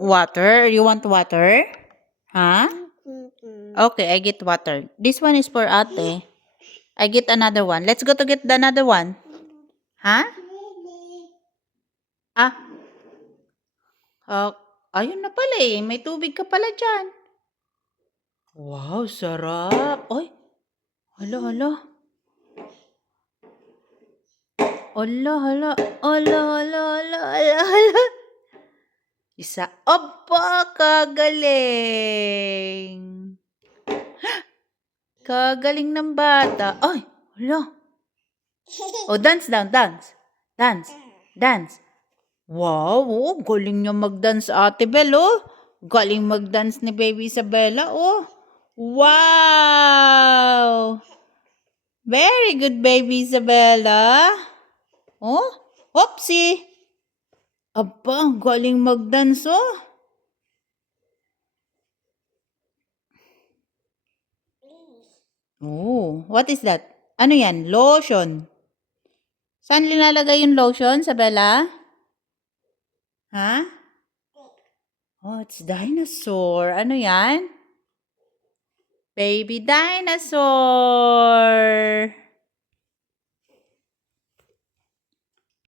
Water? You want water? Huh? Okay, I get water. This one is for ate. I get another one. Let's go to get the another one. Huh? Ah, ayun na pala eh. May tubig ka pala dyan. Wow, sarap. Oy, hala, hala. Hala, hala. Hala, hala, hala, hala, hala. Isa. Opa, kagaling. Kagaling ng bata. Ay, hala. Oh, dance down, dance. Dance, dance. Wow, oh, galing niya mag-dance Ate Bel, oh. Galing mag-dance ni Baby Isabella, oh. Wow! Very good, Baby Isabella. Oh, oopsie. Aba, galing mag-dance, oh. Oh, what is that? Ano yan? Lotion. Saan linalagay yung lotion, Isabella? Ha? Oh, it's dinosaur. Ano yan? Baby dinosaur.